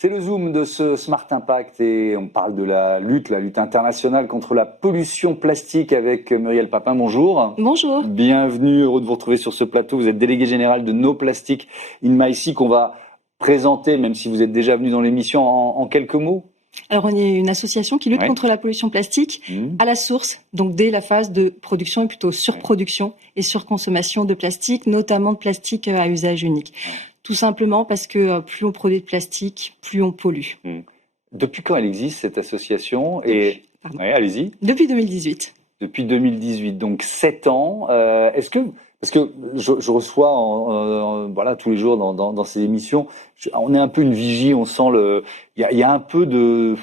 C'est le Zoom de ce Smart Impact et on parle de la lutte internationale contre la pollution plastique avec Muriel Papin. Bonjour. Bonjour. Bienvenue, heureux de vous retrouver sur ce plateau. Vous êtes délégué général de No Plastic in My Sea qu'on va présenter, même si vous êtes déjà venu dans l'émission, en quelques mots. Alors, on est une association qui lutte contre la pollution plastique à la source, donc dès la phase de production et plutôt surproduction et surconsommation de plastique, notamment de plastique à usage unique. Tout simplement parce que plus on produit de plastique, plus on pollue. Depuis quand elle existe, cette association allez-y. Depuis 2018. Depuis 2018, donc 7 ans. Parce que je reçois tous les jours dans ces émissions, on est un peu une vigie, on sent il y a un peu de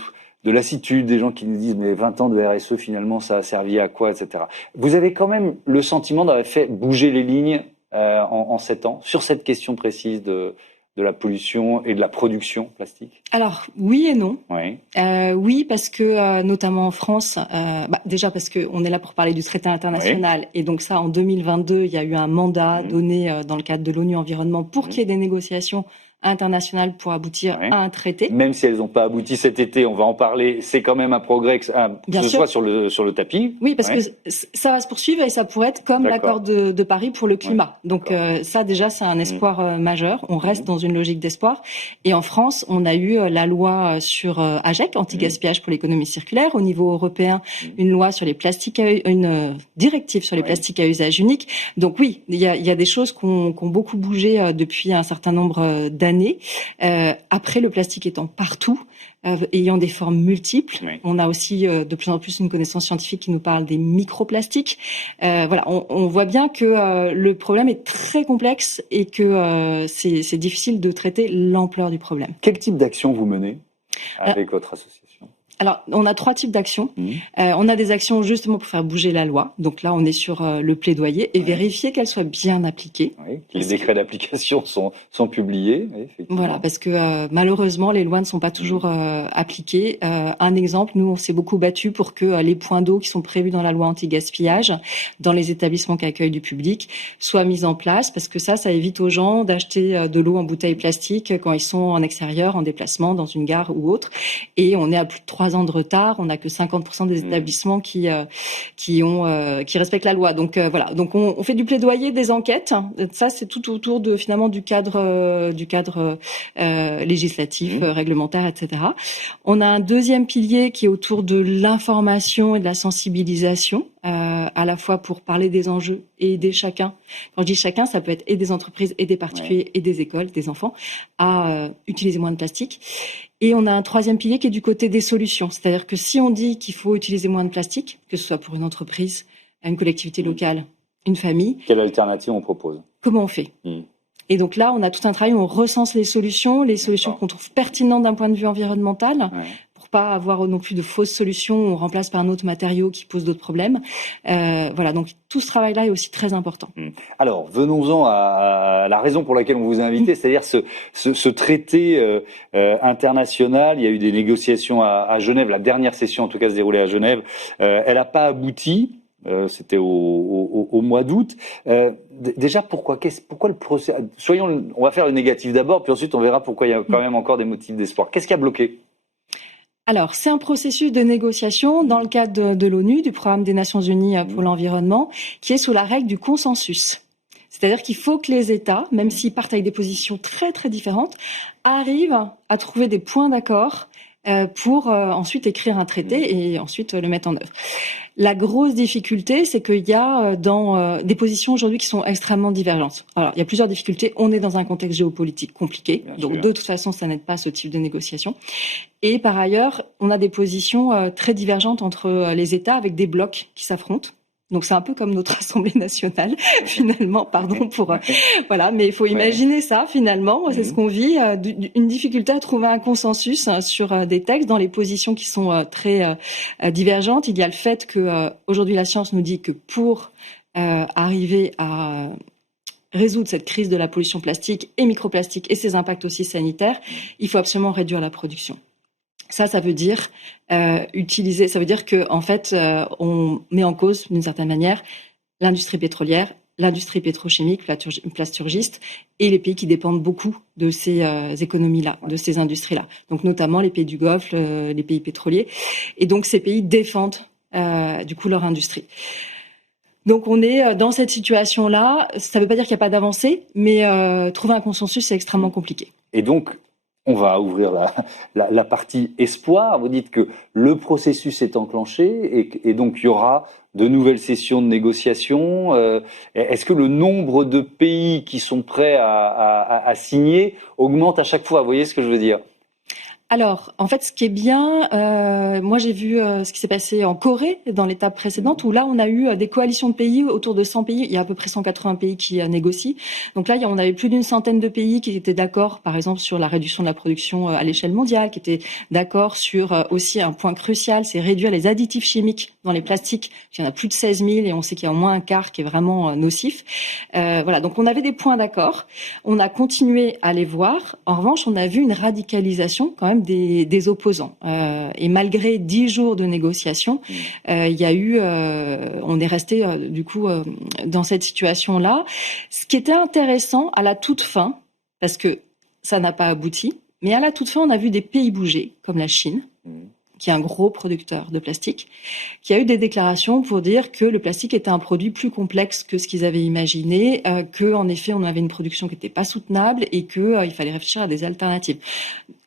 lassitude, des gens qui nous disent mais 20 ans de RSE finalement ça a servi à quoi, etc. Vous avez quand même le sentiment d'avoir fait bouger les lignes en 7 ans sur cette question précise de la pollution et de la production plastique? Alors, oui et non. Oui. Oui, parce que, notamment en France, déjà parce qu'on est là pour parler du traité international. Et donc ça, en 2022, il y a eu un mandat donné dans le cadre de l'ONU Environnement pour qu'il y ait des négociations internationales pour aboutir à un traité. Même si elles n'ont pas abouti cet été, on va en parler, c'est quand même un progrès que ce soit sur le tapis. Oui, parce que ça va se poursuivre et ça pourrait être comme l'accord de Paris pour le climat. Donc ça, déjà, c'est un espoir majeur. On reste dans une logique d'espoir. Et en France, on a eu la loi sur AGEC, anti-gaspillage pour l'économie circulaire. Au niveau européen, une loi sur les plastiques, une directive sur les plastiques à usage unique. Donc oui, il y a des choses qui ont beaucoup bougé depuis un certain nombre d'années. Après, le plastique étant partout, ayant des formes multiples, on a aussi de plus en plus une connaissance scientifique qui nous parle des microplastiques. On voit bien que le problème est très complexe et que c'est difficile de traiter l'ampleur du problème. Quel type d'action vous menez avec votre association? Alors, on a 3 types d'actions. On a des actions justement pour faire bouger la loi. Donc là, on est sur le plaidoyer et vérifier qu'elle soit bien appliquée. Les décrets d'application sont publiés. Voilà, parce que malheureusement, les lois ne sont pas toujours appliquées. Un exemple, nous, on s'est beaucoup battu pour que les points d'eau qui sont prévus dans la loi anti-gaspillage, dans les établissements qui accueillent du public, soient mis en place, parce que ça évite aux gens d'acheter de l'eau en bouteille plastique quand ils sont en extérieur, en déplacement, dans une gare ou autre. Et on est à plus de 3 ans de retard, on n'a que 50% des établissements qui respectent la loi. Donc donc on fait du plaidoyer, des enquêtes. Ça, c'est tout autour de finalement du cadre législatif, réglementaire, etc. On a un deuxième pilier qui est autour de l'information et de la sensibilisation, à la fois pour parler des enjeux et aider chacun. Quand je dis chacun, ça peut être et des entreprises et des particuliers et des écoles, des enfants, à utiliser moins de plastique. Et on a un troisième pilier qui est du côté des solutions. C'est-à-dire que si on dit qu'il faut utiliser moins de plastique, que ce soit pour une entreprise, une collectivité locale, une famille. Quelle alternative on propose? Comment on fait? Et donc là, on a tout un travail où on recense les solutions qu'on trouve pertinentes d'un point de vue environnemental, pour pas avoir non plus de fausses solutions où on remplace par un autre matériau qui pose d'autres problèmes. Donc tout ce travail-là est aussi très important. Alors, venons-en à la raison pour laquelle on vous a invité, c'est-à-dire ce traité international. Il y a eu des négociations à Genève, la dernière session en tout cas se déroulait à Genève. Elle n'a pas abouti. C'était au mois d'août. Déjà, pourquoi le procès? On va faire le négatif d'abord, puis ensuite on verra pourquoi il y a quand même encore des motifs d'espoir. Qu'est-ce qui a bloqué? Alors, c'est un processus de négociation dans le cadre de l'ONU, du Programme des Nations Unies pour l'environnement, qui est sous la règle du consensus. C'est-à-dire qu'il faut que les États, même s'ils partent avec des positions très très différentes, arrivent à trouver des points d'accord pour ensuite écrire un traité et ensuite le mettre en œuvre. La grosse difficulté, c'est qu'il y a des positions aujourd'hui qui sont extrêmement divergentes. Alors, il y a plusieurs difficultés. On est dans un contexte géopolitique compliqué, donc de toute façon, ça n'aide pas ce type de négociation. Et par ailleurs, on a des positions très divergentes entre les États avec des blocs qui s'affrontent. Donc c'est un peu comme notre Assemblée nationale, finalement, mais il faut imaginer ça, finalement, c'est ce qu'on vit, une difficulté à trouver un consensus sur des textes dans les positions qui sont très divergentes. Il y a le fait que aujourd'hui la science nous dit que pour arriver à résoudre cette crise de la pollution plastique et microplastique et ses impacts aussi sanitaires, il faut absolument réduire la production. Ça veut dire ça veut dire que en fait on met en cause d'une certaine manière l'industrie pétrolière l'industrie pétrochimique, plasturgiste, et les pays qui dépendent beaucoup de ces économies-là, de ces industries-là. Donc notamment les pays du Golfe, les pays pétroliers. Et donc ces pays défendent du coup leur industrie. Donc on est dans cette situation-là. Ça ne veut pas dire qu'il n'y a pas d'avancée, mais trouver un consensus, c'est extrêmement compliqué. Et donc, on va ouvrir la partie espoir. Vous dites que le processus est enclenché et donc il y aura de nouvelles sessions de négociation. Est-ce que le nombre de pays qui sont prêts à signer augmente à chaque fois? Vous voyez ce que je veux dire? Alors, en fait, ce qui est bien, moi j'ai vu ce qui s'est passé en Corée dans l'étape précédente, où là on a eu des coalitions de pays, autour de 100 pays, il y a à peu près 180 pays qui négocient. Donc là, on avait plus d'une centaine de pays qui étaient d'accord, par exemple, sur la réduction de la production à l'échelle mondiale, qui étaient d'accord sur aussi un point crucial, c'est réduire les additifs chimiques dans les plastiques. Il y en a plus de 16 000 et on sait qu'il y a au moins un quart qui est vraiment nocif. Voilà, donc on avait des points d'accord, on a continué à les voir. En revanche, on a vu une radicalisation quand même des opposants. Et malgré 10 jours de négociations, il y a eu, on est resté du coup dans cette situation-là. Ce qui était intéressant à la toute fin, parce que ça n'a pas abouti, mais à la toute fin, on a vu des pays bouger, comme la Chine, qui est un gros producteur de plastique, qui a eu des déclarations pour dire que le plastique était un produit plus complexe que ce qu'ils avaient imaginé, que en effet on avait une production qui n'était pas soutenable et que il fallait réfléchir à des alternatives.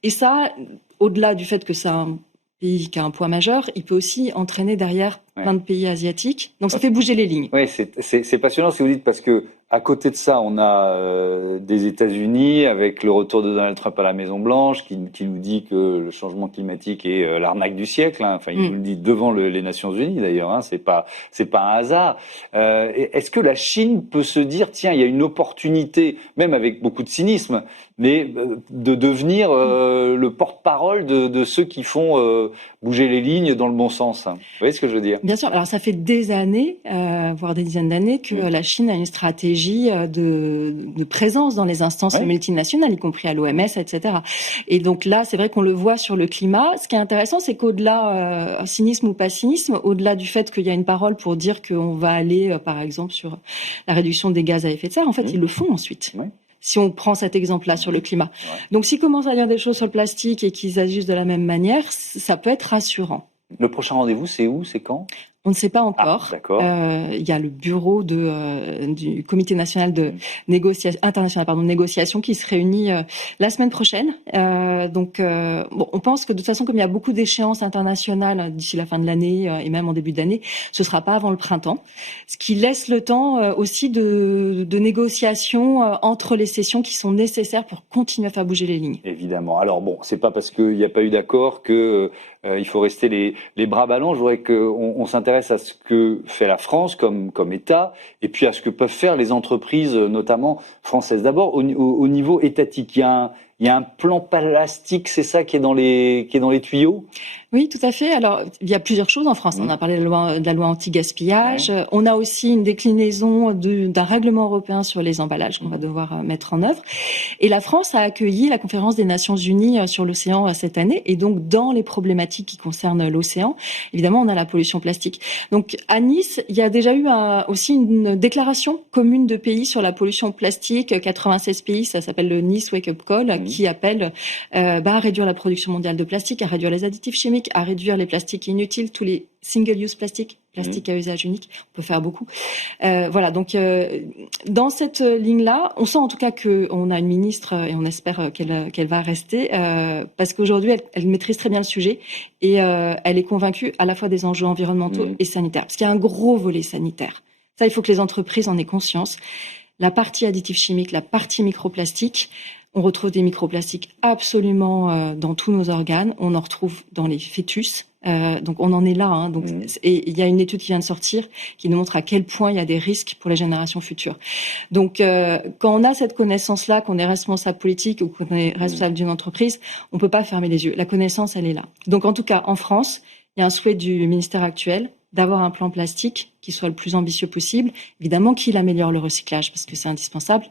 Et ça, au-delà du fait que c'est un pays qui a un poids majeur, il peut aussi entraîner derrière plein de pays asiatiques. Donc ça fait bouger les lignes. Oui, c'est passionnant ce que vous dites parce que à côté de ça, on a des États-Unis avec le retour de Donald Trump à la Maison Blanche qui nous dit que le changement climatique est l'arnaque du siècle. Hein. Enfin, il nous le dit devant les Nations Unies d'ailleurs. Hein. C'est pas un hasard. Est-ce que la Chine peut se dire tiens, il y a une opportunité, même avec beaucoup de cynisme, mais de devenir le porte-parole de ceux qui font bouger les lignes dans le bon sens. Hein. Vous voyez ce que je veux dire? Bien sûr. Alors ça fait des années, voire des dizaines d'années, que la Chine a une stratégie de présence dans les instances multinationales, y compris à l'OMS, etc. Et donc là, c'est vrai qu'on le voit sur le climat. Ce qui est intéressant, c'est qu'au-delà, cynisme ou pas cynisme, au-delà du fait qu'il y a une parole pour dire qu'on va aller, par exemple, sur la réduction des gaz à effet de serre, en fait, ils le font ensuite. Si on prend cet exemple-là sur le climat. Donc, s'ils commencent à dire des choses sur le plastique et qu'ils agissent de la même manière, ça peut être rassurant. Le prochain rendez-vous, c'est où? C'est quand? On ne sait pas encore. Il y a le bureau du Comité national de négociation qui se réunit la semaine prochaine. On pense que de toute façon, comme il y a beaucoup d'échéances internationales d'ici la fin de l'année et même en début d'année, ce sera pas avant le printemps, ce qui laisse le temps aussi de négociations entre les sessions qui sont nécessaires pour continuer à faire bouger les lignes. Évidemment. Alors bon, c'est pas parce qu'il n'y a pas eu d'accord que il faut rester les bras ballants. Je voudrais qu'on s'intéresse à ce que fait la France comme État, et puis à ce que peuvent faire les entreprises, notamment françaises. D'abord, au niveau étatique, il y a un plan plastique, c'est ça qui est dans les tuyaux? Oui, tout à fait. Alors, il y a plusieurs choses en France. On a parlé de la loi anti-gaspillage. On a aussi une déclinaison d'un règlement européen sur les emballages qu'on va devoir mettre en œuvre. Et la France a accueilli la conférence des Nations Unies sur l'océan cette année. Et donc, dans les problématiques qui concernent l'océan, évidemment, on a la pollution plastique. Donc, à Nice, il y a déjà eu aussi une déclaration commune de pays sur la pollution plastique. 96 pays, ça s'appelle le Nice Wake Up Call, qui appelle à réduire la production mondiale de plastique, à réduire les additifs chimiques, à réduire les plastiques inutiles, tous les single-use plastiques, à usage unique. On peut faire beaucoup. Voilà, donc dans cette ligne-là, on sent en tout cas qu'on a une ministre, et on espère qu'elle va rester, parce qu'aujourd'hui, elle maîtrise très bien le sujet et elle est convaincue à la fois des enjeux environnementaux et sanitaires, parce qu'il y a un gros volet sanitaire. Ça, il faut que les entreprises en aient conscience. La partie additifs chimiques, la partie microplastique, on retrouve des microplastiques absolument dans tous nos organes. On en retrouve dans les fœtus. Donc on en est là. Hein, et il y a une étude qui vient de sortir qui nous montre à quel point il y a des risques pour les générations futures. Donc quand on a cette connaissance-là, qu'on est responsable politique ou qu'on est responsable d'une entreprise, on peut pas fermer les yeux. La connaissance, elle est là. Donc en tout cas, en France, il y a un souhait du ministère actuel d'avoir un plan plastique qui soit le plus ambitieux possible. Évidemment qu'il améliore le recyclage parce que c'est indispensable,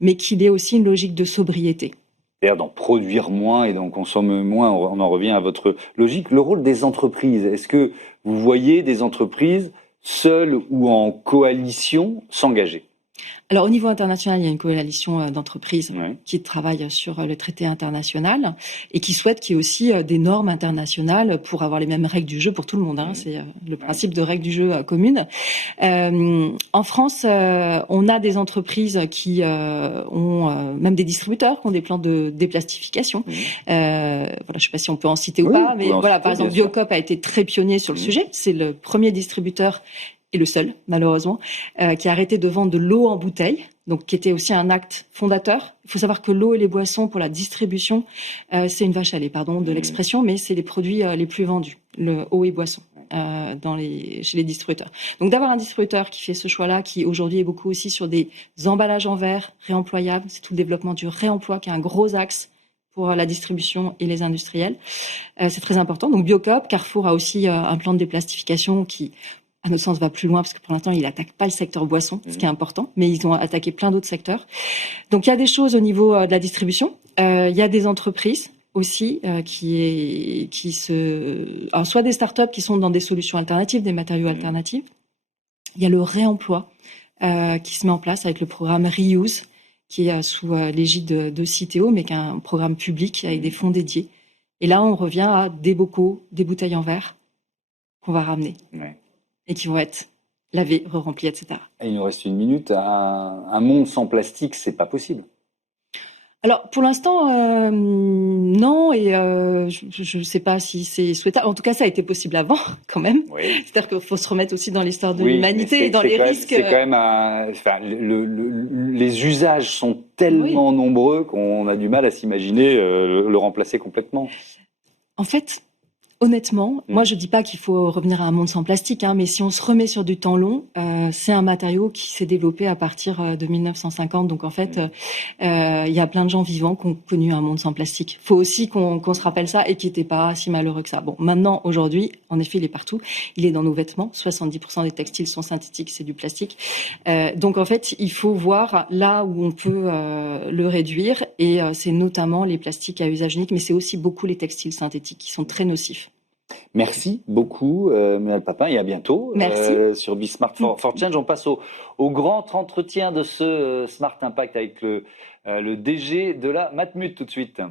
mais qu'il ait aussi une logique de sobriété. C'est-à-dire d'en produire moins et d'en consommer moins. On en revient à votre logique. Le rôle des entreprises, est-ce que vous voyez des entreprises seules ou en coalition s'engager? Alors, au niveau international, il y a une coalition d'entreprises Ouais. qui travaille sur le traité international et qui souhaite qu'il y ait aussi des normes internationales pour avoir les mêmes règles du jeu pour tout le monde. Hein. C'est le principe de règles du jeu communes. En France, on a des entreprises qui ont même des distributeurs qui ont des plans de déplastification. Voilà, je ne sais pas si on peut en citer ou pas, mais voilà, par exemple, Biocop a été très pionnier sur le sujet. C'est le premier distributeur et le seul, malheureusement, qui a arrêté de vendre de l'eau en bouteille, donc qui était aussi un acte fondateur. Il faut savoir que l'eau et les boissons pour la distribution, c'est une vache à lait, pardon de l'expression, mais c'est les produits les plus vendus, le eau et boissons, chez les distributeurs. Donc d'avoir un distributeur qui fait ce choix-là, qui aujourd'hui est beaucoup aussi sur des emballages en verre réemployables, c'est tout le développement du réemploi qui est un gros axe pour la distribution et les industriels. C'est très important. Donc Biocop, Carrefour a aussi un plan de déplastification qui, à notre sens, va plus loin parce que pour l'instant, il n'attaque pas le secteur boisson, ce qui est important, mais ils ont attaqué plein d'autres secteurs. Donc, il y a des choses au niveau de la distribution. Il y a des entreprises aussi alors, soit des startups qui sont dans des solutions alternatives, des matériaux alternatifs. Il y a le réemploi qui se met en place avec le programme Reuse, qui est sous l'égide de Citeo, mais qui est un programme public avec des fonds dédiés. Et là, on revient à des bocaux, des bouteilles en verre qu'on va ramener. Et qui vont être lavés, re-remplis, etc. Et il nous reste 1 minute. Un monde sans plastique, c'est pas possible. Alors, pour l'instant, non, et je ne sais pas si c'est souhaitable. En tout cas, ça a été possible avant, quand même. Oui. C'est-à-dire qu'il faut se remettre aussi dans l'histoire de l'humanité et dans les risques. C'est quand même les usages sont tellement nombreux qu'on a du mal à s'imaginer le remplacer complètement. En fait, honnêtement, moi je dis pas qu'il faut revenir à un monde sans plastique, mais si on se remet sur du temps long, c'est un matériau qui s'est développé à partir de 1950. Donc en fait, il y a plein de gens vivants qui ont connu un monde sans plastique. Faut aussi qu'on se rappelle ça et qui n'était pas si malheureux que ça. Bon, maintenant, aujourd'hui, en effet, il est partout. Il est dans nos vêtements. 70% des textiles sont synthétiques, c'est du plastique. Donc en fait, il faut voir là où on peut le réduire, et c'est notamment les plastiques à usage unique, mais c'est aussi beaucoup les textiles synthétiques qui sont très nocifs. Merci beaucoup, Muriel Papin, et à bientôt sur Be Smart for Change. On passe au grand entretien de ce Smart Impact avec le DG de la Matmut tout de suite.